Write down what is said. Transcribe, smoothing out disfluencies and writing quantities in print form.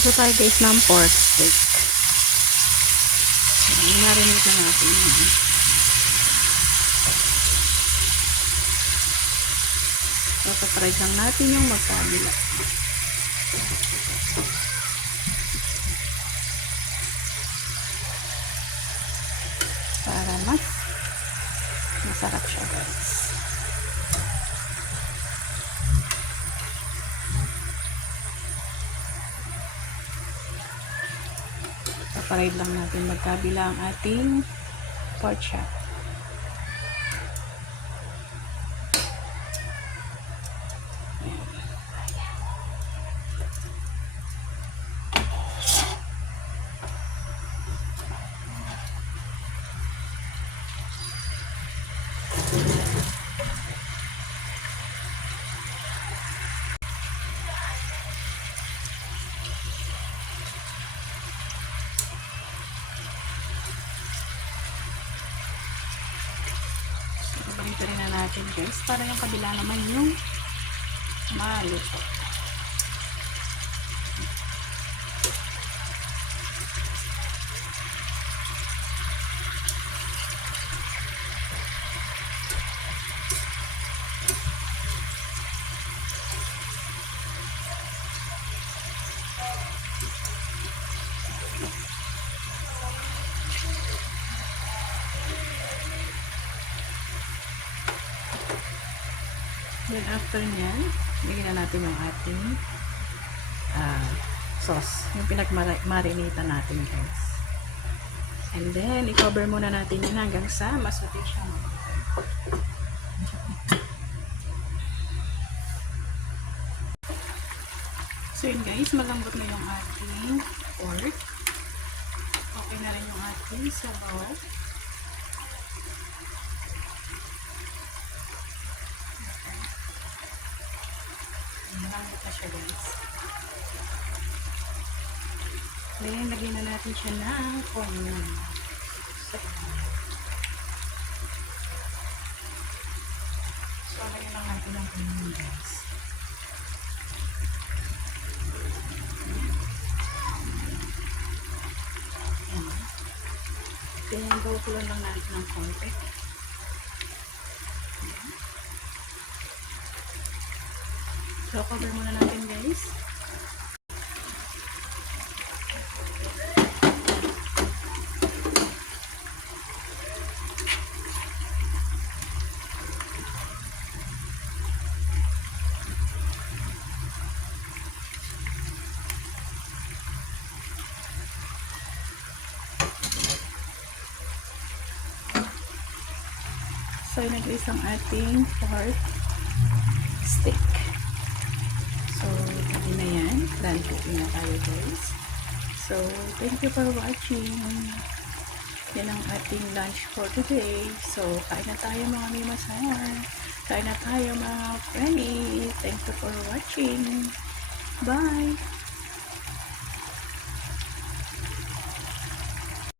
Ito tayo guys ng pork steak. Marinate na natin. Tatry lang natin yung magkabila. Para mas masarap siya guys. Paparide lang natin magkabila ang ating pork chop. Ito rin na natin guys para yung kabila naman yung maluto. Then after nyan, bigyan na natin yung ating sauce. Yung pinag-marinate natin guys. And then, i-cover muna natin yun hanggang sa masuti siya. So yun guys, malambot na yung ating pork. Okay na rin yung ating sabaw. Malambot na siya guys. Then, lagyan na natin siya ng onion. So, lagyan lang natin ng onion guys. Then, bawkulan lang natin ng konti. So, cover muna natin guys. So, nag-is ang ating pork steak. So, pati na yan. Done cooking na tayo guys. So, thank you for watching. Yan ang ating lunch for today. So, kain na tayo mga mimasar. Kain na tayo mga friendly. Thank you for watching. Bye!